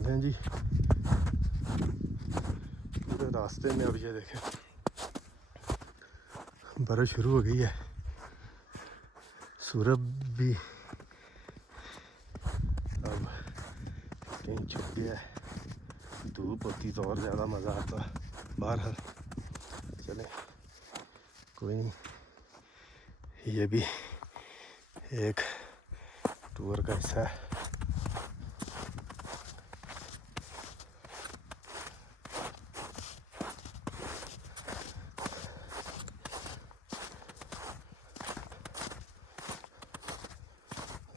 हैं जी पूरे रास्ते में। अब ये देखें बारिश शुरू हो गई है, सूरज भी अब कहीं छुप गया है। धूप होती तो और ज़्यादा मज़ा आता। बहरहाल चले कोई नहीं, ये भी एक टूर का हिस्सा है।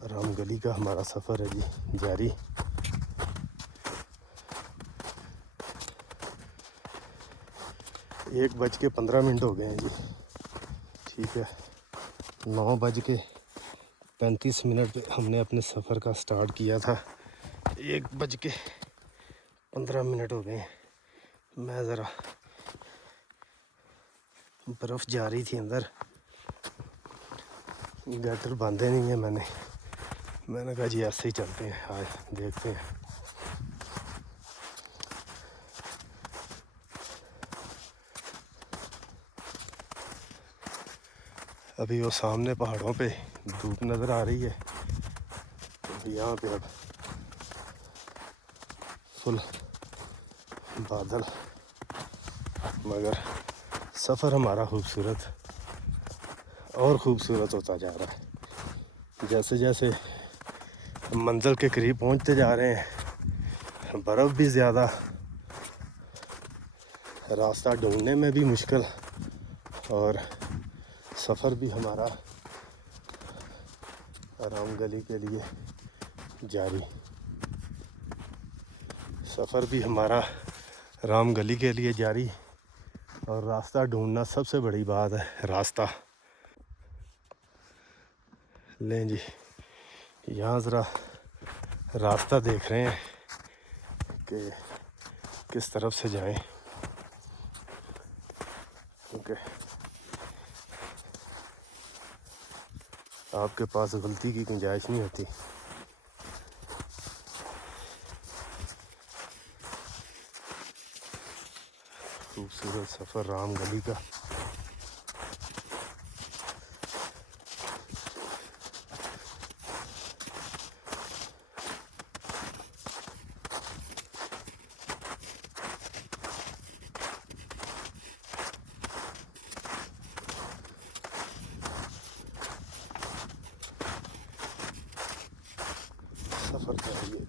रामगली का हमारा सफ़र है जी जारी। एक बज के 15 मिनट हो गए हैं जी। ठीक है, 9:35 पे हमने अपने सफ़र का स्टार्ट किया था। 1:15 हो गए हैं। मैं ज़रा बर्फ़ जा रही थी अंदर, गटर बांधे नहीं है मैंने कहा जी ऐसे ही चलते हैं, आज देखते हैं। अभी वो सामने पहाड़ों पे धूप नज़र आ रही है, तो यहाँ पे अब फुल बादल, मगर सफ़र हमारा खूबसूरत और ख़ूबसूरत होता जा रहा है। जैसे जैसे मंजिल के करीब पहुँचते जा रहे हैं, बर्फ़ भी ज़्यादा, रास्ता ढूंढने में भी मुश्किल, और सफ़र भी हमारा रामगली के लिए जारी। सफ़र भी हमारा रामगली के लिए जारी, और रास्ता ढूंढना सबसे बड़ी बात है। रास्ता लें जी, यहाँ ज़रा रास्ता देख रहे हैं कि किस तरफ से जाएं, क्योंकि आपके पास गलती की गुंजाइश नहीं होती। खूबसूरत सफ़र रामगली का। सफ़र करिए।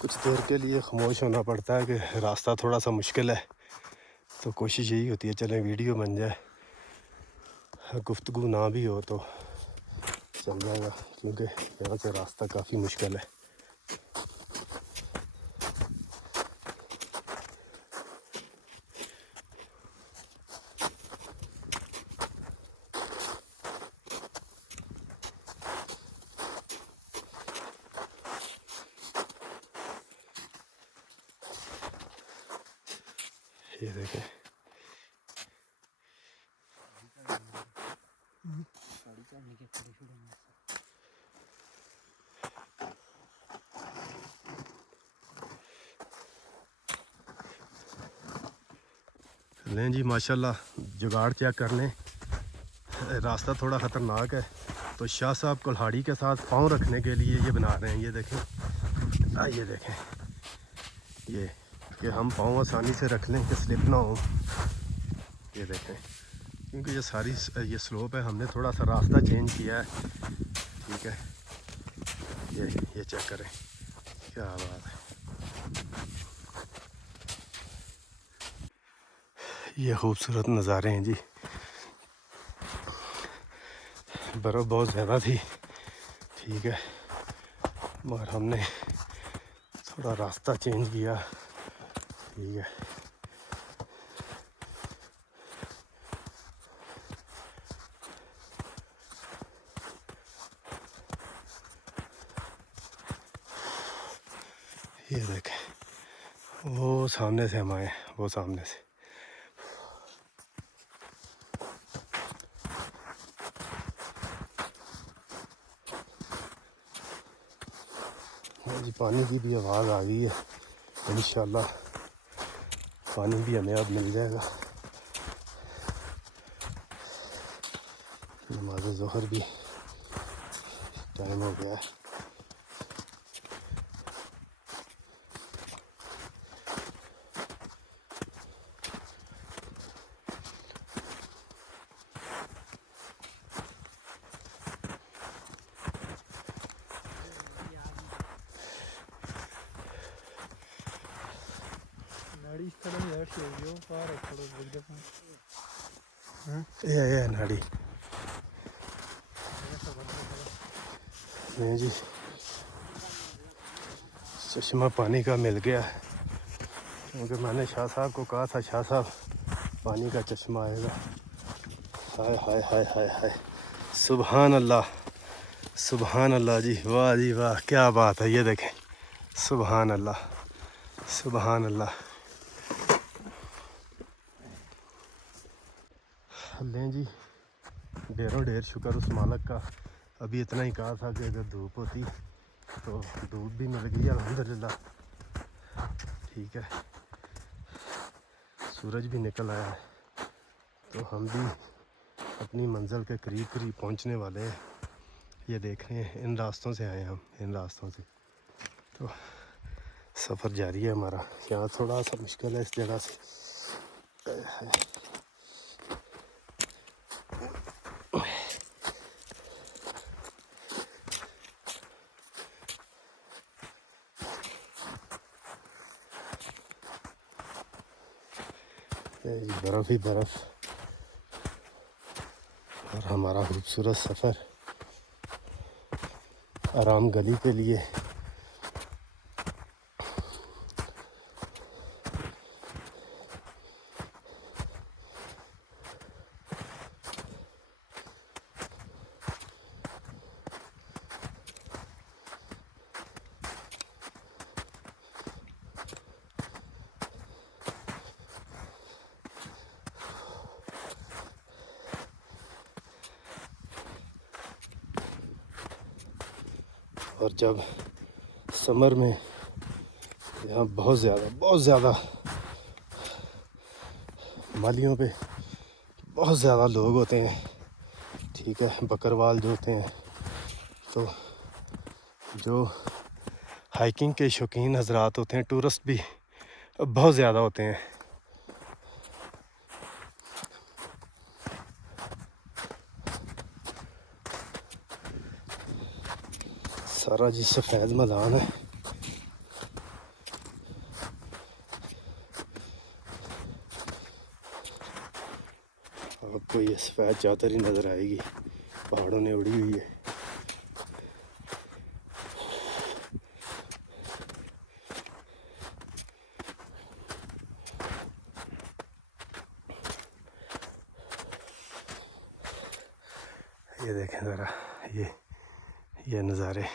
कुछ देर के लिए खामोश होना पड़ता है कि रास्ता थोड़ा सा मुश्किल है, तो कोशिश यही होती है चलें वीडियो बन जाए, गुफ्तगू ना भी हो तो चल जाएगा, क्योंकि यहाँ से रास्ता काफ़ी मुश्किल है। ये देखें लें जी, माशाल्लाह जुगाड़ चेक कर लें। रास्ता थोड़ा ख़तरनाक है, तो शाह साहब कुल्हाड़ी के साथ पाँव रखने के लिए ये बना रहे हैं। ये देखें, ये देखें, ये कि हम पाँव आसानी से रख लें कि स्लिप ना हो। ये देखें, क्योंकि ये सारी ये स्लोप है, हमने थोड़ा सा रास्ता चेंज किया है। ठीक है, ये चेक करें, क्या बात है। ये खूबसूरत नज़ारे हैं जी। बर्फ़ बहुत ज़्यादा थी, ठीक है, मगर हमने थोड़ा रास्ता चेंज किया, ठीक है। ये देखें, वो सामने से हम आए, वो सामने से। जी पानी की भी आवाज़ आ गई है, इंशाल्लाह पानी भी हमें अब मिल जाएगा। नमाज़ ज़ोहर भी टाइम हो गया है। ये नाड़ी नहीं जी, चश्मा पानी का मिल गया, क्योंकि मैंने शाह साहब को कहा था, शाह साहब पानी का चश्मा आएगा। हाय हाय हाय हाय हाय, सुबहान अल्लाह, सुबहान अल्लाह जी, वाह जी वाह, क्या बात है। ये देखें, सुबहान अल्लाह, सुबहान अल्लाह। लें जी, ढेरों ढेर शुक्र उस मालक का। अभी इतना ही कहा था कि अगर धूप होती तो धूप भी मिल गई अल्हम्दुलिल्लाह, ठीक है। सूरज भी निकल आया है, तो हम भी अपनी मंजिल के करीब करीब पहुंचने वाले हैं। ये देख रहे हैं, इन रास्तों से आए हम, इन रास्तों से। तो सफ़र जारी है हमारा। यहाँ थोड़ा सा मुश्किल है इस जगह से। बर्फ़ ही बर्फ़, और हमारा खूबसूरत सफ़र आराम गली के लिए। और जब समर में यहाँ बहुत ज़्यादा मालियों पे बहुत ज़्यादा लोग होते हैं, ठीक है, बकरवाल जो होते हैं, तो जो हाइकिंग के शौकीन हजरात होते हैं, टूरिस्ट भी बहुत ज़्यादा होते हैं। सारा जी सफ़ेद मैदान है। आपको ये सफ़ेद चादर ही नज़र आएगी, पहाड़ों ने उड़ी हुई है। ये देखें ज़रा, ये नज़ारे।